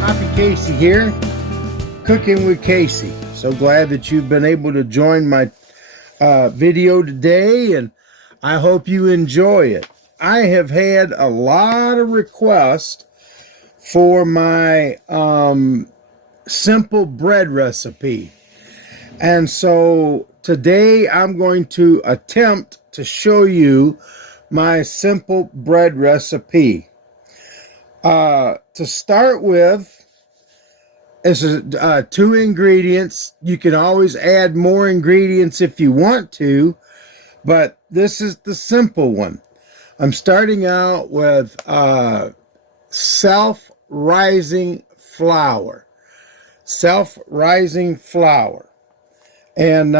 Happy Casey here, Cooking with Casey. So glad that you've been able to join my video today, and I hope you enjoy it. I have had a lot of requests for my simple bread recipe. And so today I'm going to attempt to show you my simple bread recipe. To start with, it's 2 ingredients. You can always add more ingredients if you want to, but this is the simple one. I'm starting out with self-rising flour. Self-rising flour. And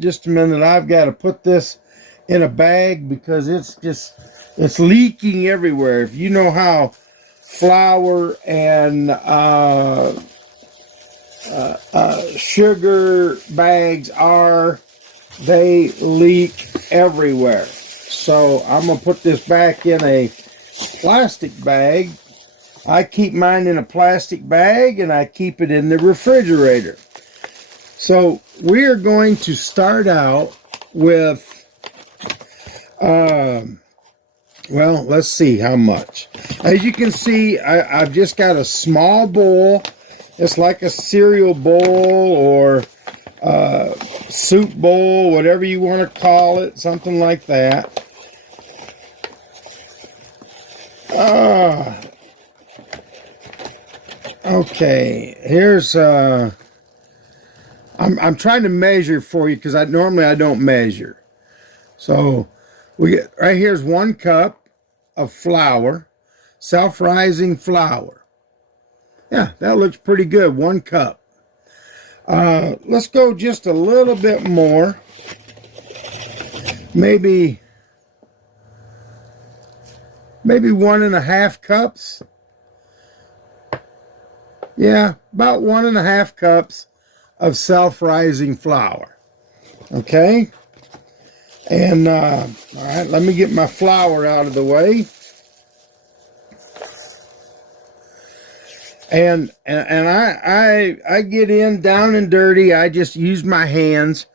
just a minute, I've got to put this in a bag because it's leaking everywhere. If you know how flour and sugar bags are, they leak everywhere. So I'm going to put this back in a plastic bag. I keep mine in a plastic bag and I keep it in the refrigerator. So we are going to start out with, well, let's see how much. As you can see, I've just got a small bowl. It's like a cereal bowl or soup bowl, whatever you want to call it, something like that. Okay, here's I'm trying to measure for you because normally I don't measure. So we get right here's 1 cup of flour, self-rising flour. Yeah, that looks pretty good. 1 cup. Let's go just a little bit more. Maybe 1.5 cups. Yeah, about 1.5 cups of self-rising flour. Okay? And, all right, let me get my flour out of the way. And I get in down and dirty. I just use my hands.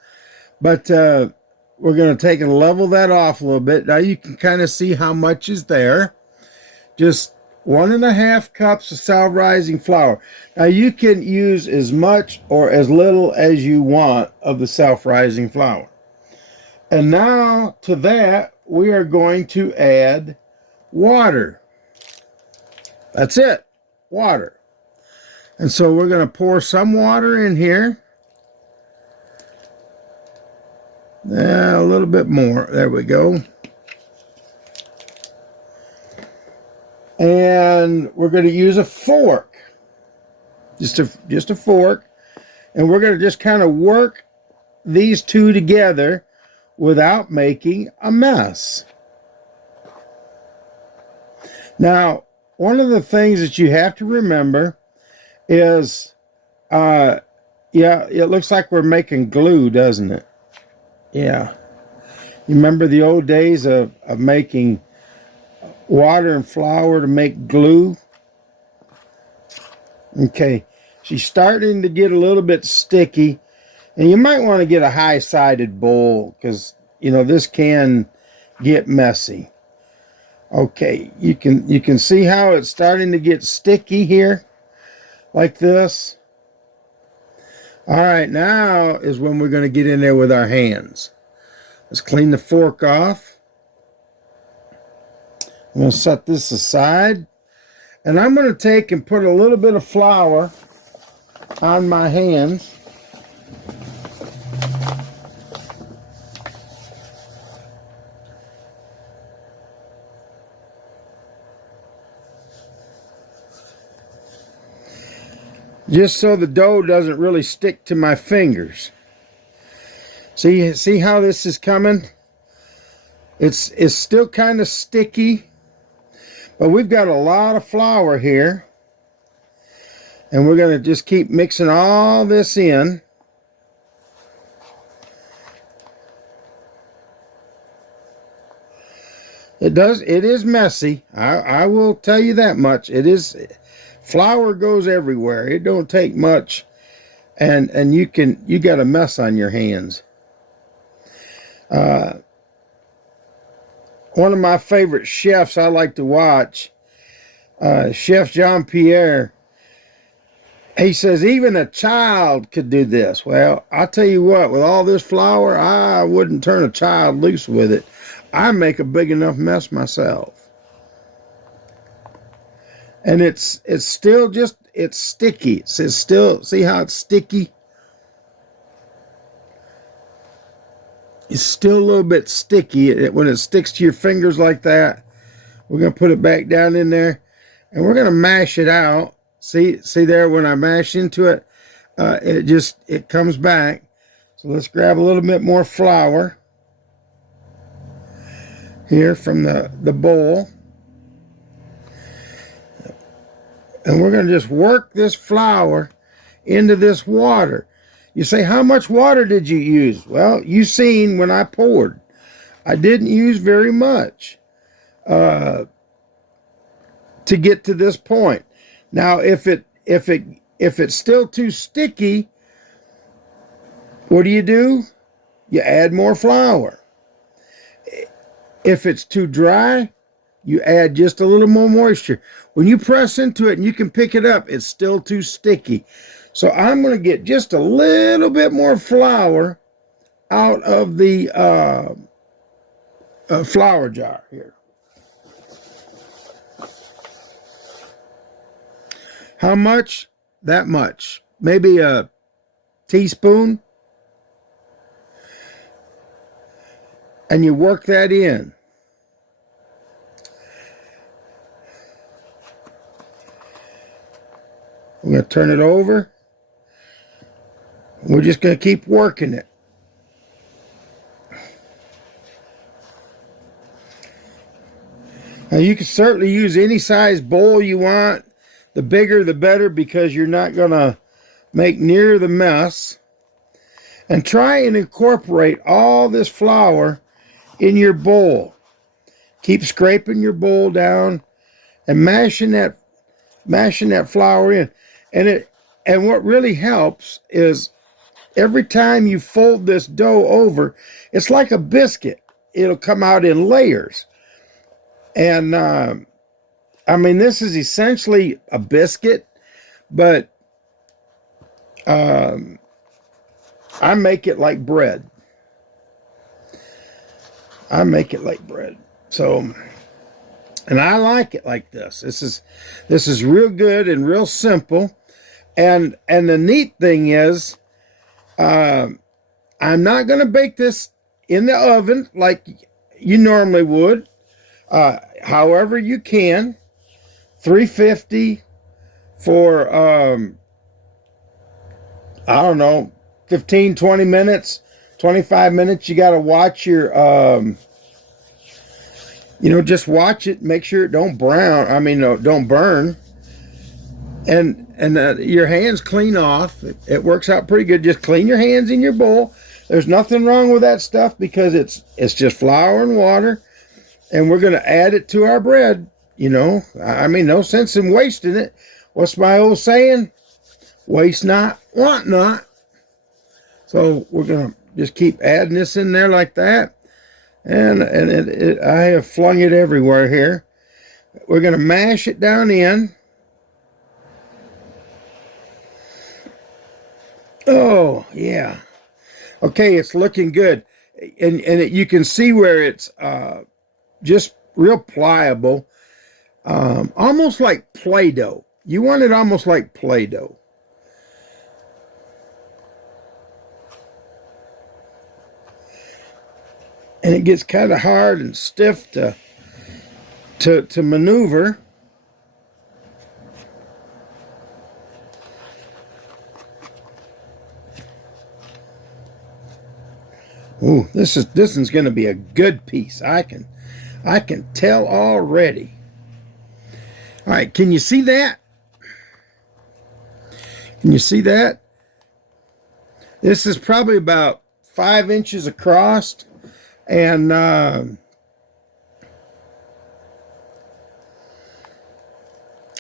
But we're going to take and level that off a little bit. Now you can kind of see how much is there. Just 1.5 cups of self-rising flour. Now you can use as much or as little as you want of the self-rising flour. And now to that, we are going to add water. That's it, water. And so we're going to pour some water in here. A little bit more. There we go. And we're going to use a fork. Just a fork. And we're going to just kind of work these two together without making a mess. Now, one of the things that you have to remember is, yeah, it looks like we're making glue, doesn't it? Yeah. You remember the old days of making water and flour to make glue? Okay. She's starting to get a little bit sticky. And you might want to get a high-sided bowl because, you know, this can get messy. Okay, you can see how it's starting to get sticky here, like this. All right, now is when we're going to get in there with our hands. Let's clean the fork off. I'm going to set this aside. And I'm going to take and put a little bit of flour on my hands. Just so the dough doesn't really stick to my fingers. See how this is coming? It's still kind of sticky, but we've got a lot of flour here. And we're going to just keep mixing all this in. It is messy. I will tell you that much. It is Flour goes everywhere. It don't take much, and you got a mess on your hands. One of my favorite chefs I like to watch, Chef Jean-Pierre, he says even a child could do this. Well, I'll tell you what, with all this flour, I wouldn't turn a child loose with it. I make a big enough mess myself. And it's still just, it's sticky. It's still, see how it's sticky? It's still a little bit sticky. When it sticks to your fingers like that, we're going to put it back down in there, and we're going to mash it out. See there, when I mash into it, it comes back. So let's grab a little bit more flour here from the bowl. And we're going to just work this flour into this water. You say, how much water did you use? Well, you seen when I poured. I didn't use very much to get to this point. Now, if it's still too sticky, what do? You add more flour. If it's too dry, you add just a little more moisture. When you press into it and you can pick it up, it's still too sticky. So I'm going to get just a little bit more flour out of the flour jar here. How much? That much. Maybe a teaspoon. And you work that in. I'm going to turn it over. We're just going to keep working it. Now you can certainly use any size bowl you want. The bigger the better, because you're not going to make near the mess. And try and incorporate all this flour in your bowl. Keep scraping your bowl down and mashing that flour in. And what really helps is every time you fold this dough over, it's like a biscuit. It'll come out in layers. And I mean, this is essentially a biscuit, but I make it like bread. I make it like bread. So, and I like it like this. This is real good and real simple. And the neat thing is, I'm not going to bake this in the oven like you normally would. However you can. 350 for, I don't know, 15, 20 minutes, 25 minutes. You got to watch your, just watch it. Make sure it don't don't burn. And your hands clean off. It works out pretty good. Just clean your hands in your bowl. There's nothing wrong with that stuff because it's just flour and water. And we're going to add it to our bread. No sense in wasting it. What's my old saying? Waste not, want not. So we're going to just keep adding this in there like that. And I have flung it everywhere here. We're going to mash it down in. Oh, yeah. Okay, it's looking good. And you can see where it's just real pliable. Almost like Play-Doh. You want it almost like Play-Doh. And it gets kind of hard and stiff to maneuver. Ooh, this one's going to be a good piece. I can tell already. All right, can you see that? Can you see that? This is probably about 5 inches across, and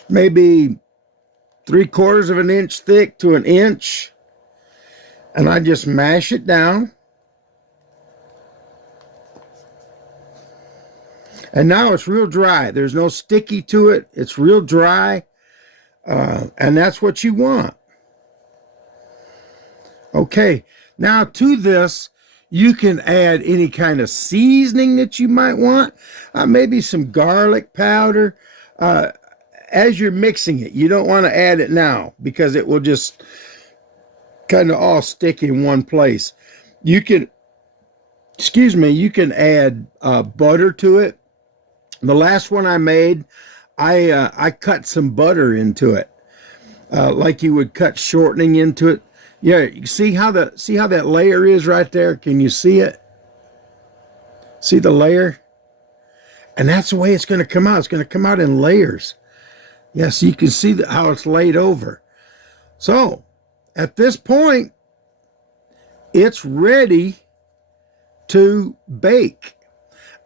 maybe 3/4 of an inch thick to an inch. And I just mash it down. And now it's real dry. There's no sticky to it. It's real dry. And that's what you want. Okay, now to this, you can add any kind of seasoning that you might want. Maybe some garlic powder. As you're mixing it, you don't want to add it now because it will just kind of all stick in one place. You can, you can add butter to it. The last one I made, I cut some butter into it, like you would cut shortening into it. Yeah, you see how that layer is right there? Can you see it? See the layer? And that's the way it's going to come out. It's going to come out in layers. Yes, you can see how it's laid over. So, at this point, it's ready to bake.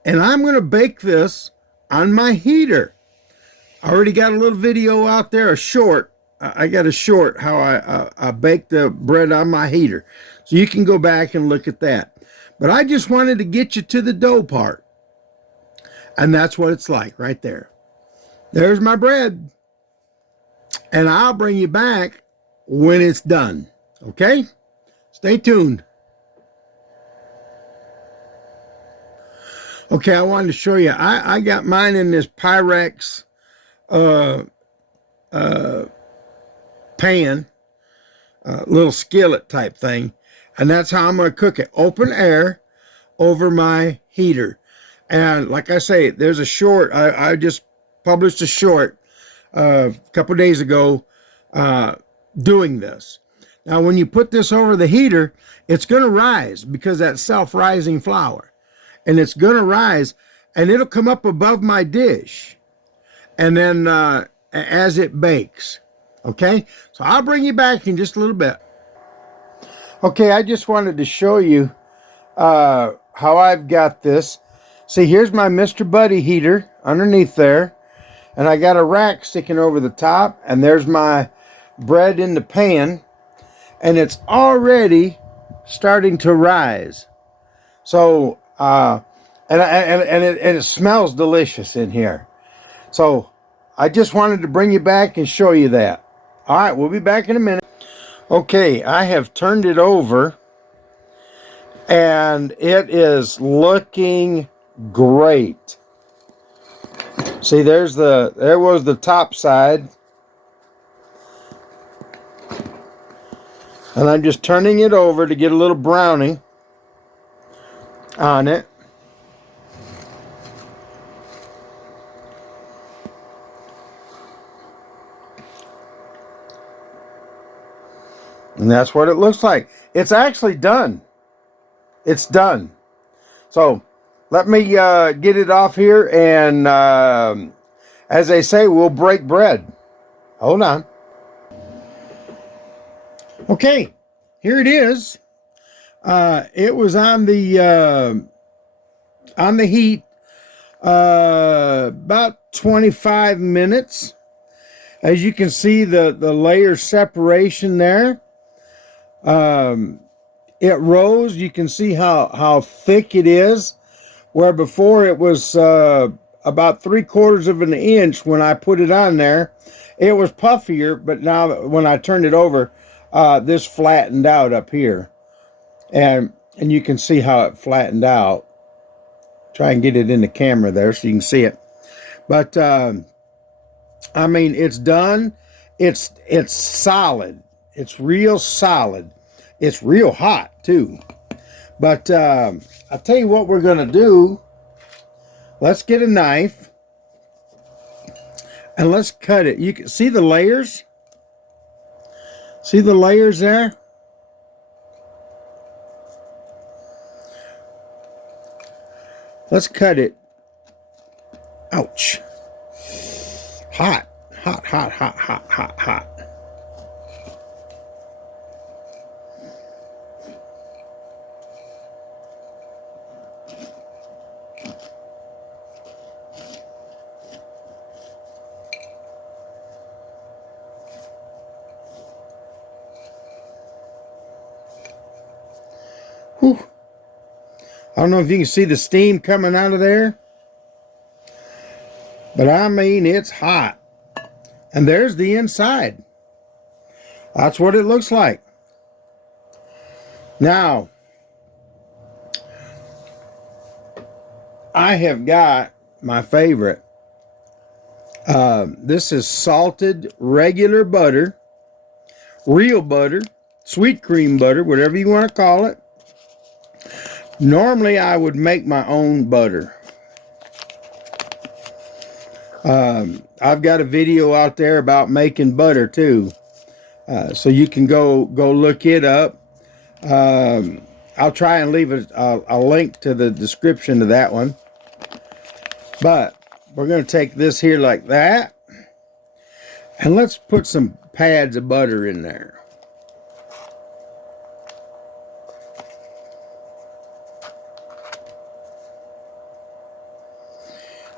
And I'm going to bake this on my heater. I already got a little video out there, a short. I got a short how I bake the bread on my heater. So you can go back and look at that. But I just wanted to get you to the dough part. And that's what it's like right there. There's my bread. And I'll bring you back when it's done. Okay? Stay tuned. Okay, I wanted to show you. I got mine in this Pyrex pan, little skillet type thing. And that's how I'm going to cook it. Open air over my heater. And like I say, there's a short. I just published a short a couple days ago doing this. Now, when you put this over the heater, it's going to rise because that's self-rising flour. And it's going to rise, and it'll come up above my dish. And then as it bakes. Okay? So I'll bring you back in just a little bit. Okay, I just wanted to show you how I've got this. See, here's my Mr. Buddy heater underneath there. And I got a rack sticking over the top. And there's my bread in the pan. And it's already starting to rise. So, and it smells delicious in here. So, I just wanted to bring you back and show you that. All right, we'll be back in a minute. Okay, I have turned it over. And it is looking great. See, there was the top side. And I'm just turning it over to get a little browning on it. And that's what it looks like. It's actually done. It's done. So let me get it off here, and as they say, we'll break bread. Hold on. Okay, here it is. It was on the heat about 25 minutes. As you can see, the layer separation there. It rose. You can see how thick it is. Where before it was about 3/4 of an inch when I put it on there. It was puffier, but now when I turned it over, this flattened out up here. And you can see how it flattened out. Try and get it in the camera there so you can see it. But, I mean, it's done. It's solid. It's real solid. It's real hot, too. But I'll tell you what we're going to do. Let's get a knife. And let's cut it. You can see the layers? See the layers there? Let's cut it. Ouch. Hot. Hot, hot, hot, hot, hot, hot. I don't know if you can see the steam coming out of there, but I mean, it's hot. And there's the inside. That's what it looks like. Now, I have got my favorite. This is salted regular butter, real butter, sweet cream butter, whatever you want to call it. Normally, I would make my own butter. I've got a video out there about making butter too, so you can go look it up. I'll try and leave a link to the description of that one. But we're going to take this here like that, and let's put some pads of butter in there.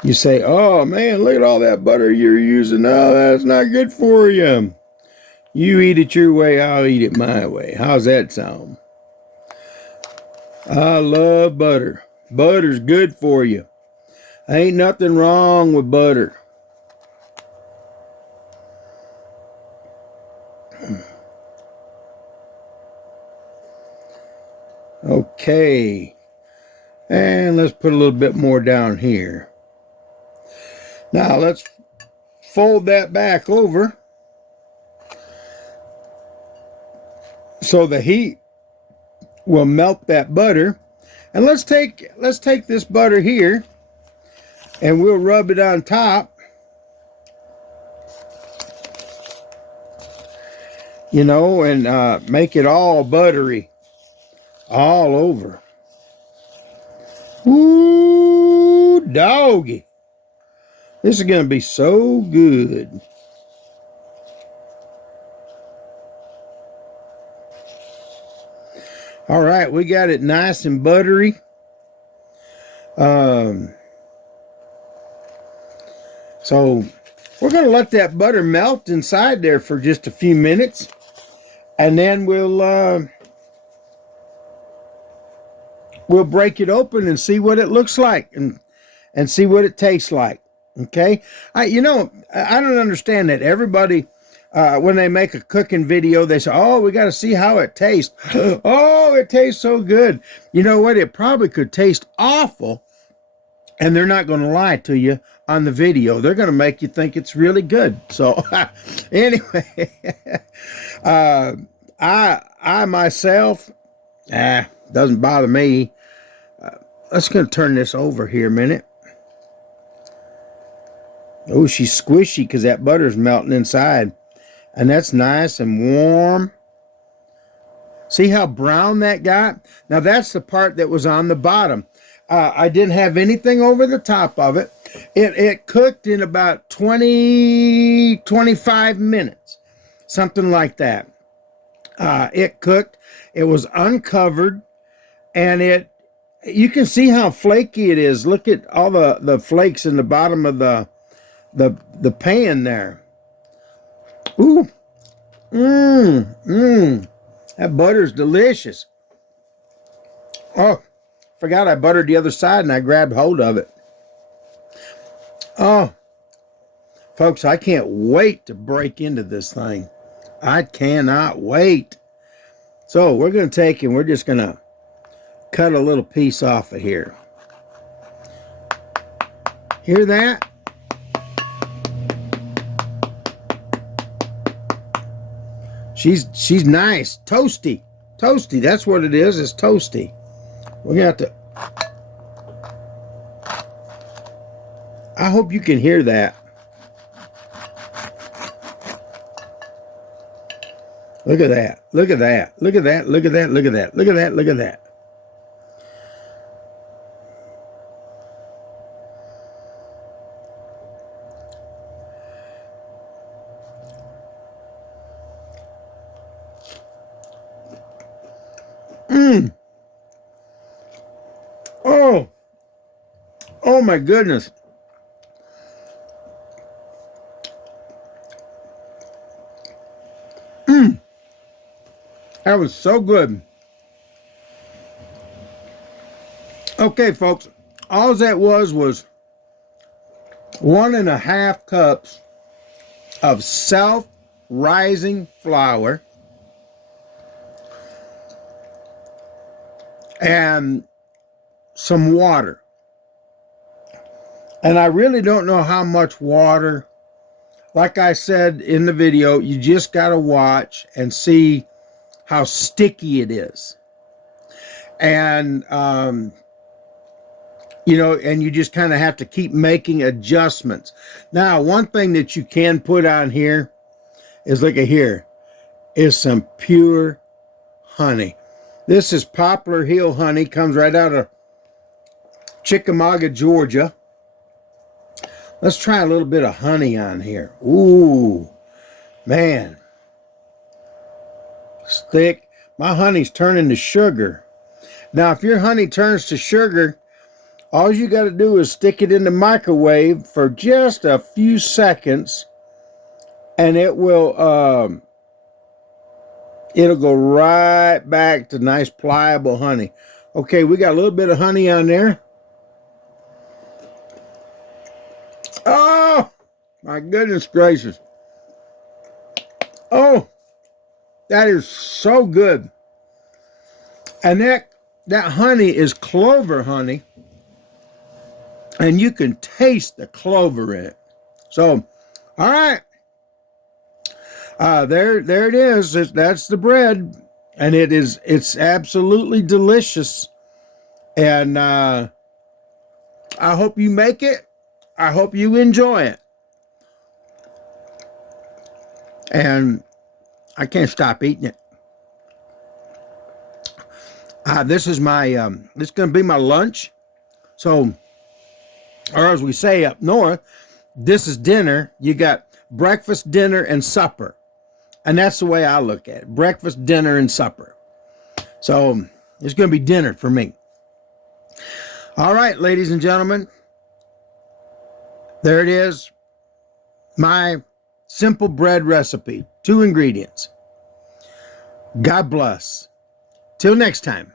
You say, oh man, look at all that butter you're using. Oh, that's not good for you. You eat it your way, I'll eat it my way. How's that sound? I love butter. Butter's good for you. Ain't nothing wrong with butter. Okay. And let's put a little bit more down here. Now let's fold that back over so the heat will melt that butter. And let's take this butter here and we'll rub it on top. You know, and make it all buttery all over. Ooh, doggy. This is going to be so good. All right, we got it nice and buttery. So we're going to let that butter melt inside there for just a few minutes. And then we'll break it open and see what it looks like and see what it tastes like. Okay, I don't understand that. Everybody, when they make a cooking video, they say, "Oh, we got to see how it tastes." Oh, it tastes so good. You know what? It probably could taste awful, and they're not going to lie to you on the video. They're going to make you think it's really good. So, anyway, I myself, doesn't bother me. Let's going to turn this over here a minute. Oh, she's squishy because that butter's melting inside. And that's nice and warm. See how brown that got? Now, that's the part that was on the bottom. I didn't have anything over the top of it. It cooked in about 25 minutes. Something like that. It cooked. It was uncovered. And you can see how flaky it is. Look at all the flakes in the bottom of the pan there. Ooh. That butter's delicious. Oh, forgot I buttered the other side and I grabbed hold of it. Oh, folks, I can't wait to break into this thing. I cannot wait. So we're going to take and we're just going to cut a little piece off of here. Hear that? She's nice. Toasty. Toasty. That's what it is. It's toasty. We're going to have to... I hope you can hear that. Look at that. Look at that. Look at that. Look at that. Look at that. Look at that. Look at that. Oh my goodness. That was so good. Okay, folks, all that was 1.5 cups of self-rising flour and some water. And I really don't know how much water. Like I said in the video, you just got to watch and see how sticky it is. And, you know, and you just kind of have to keep making adjustments. Now, one thing that you can put on here is, look at here, is some pure honey. This is Poplar Hill honey, comes right out of Chickamauga, Georgia. Let's try a little bit of honey on here. Ooh, man. It's thick. My honey's turning to sugar. Now, if your honey turns to sugar, all you got to do is stick it in the microwave for just a few seconds, and it will, it'll go right back to nice pliable honey. Okay, we got a little bit of honey on there. Oh, my goodness gracious. Oh, that is so good. And that honey is clover honey. And you can taste the clover in it. So, all right. There it is. That's the bread. And it's absolutely delicious. And I hope you make it. I hope you enjoy it. And I can't stop eating it. This is my, this is going to be my lunch. So, or as we say up north, this is dinner. You got breakfast, dinner, and supper. And that's the way I look at it. Breakfast, dinner, and supper. So, it's going to be dinner for me. All right, ladies and gentlemen. There it is. My simple bread recipe. 2 ingredients. God bless. Till next time.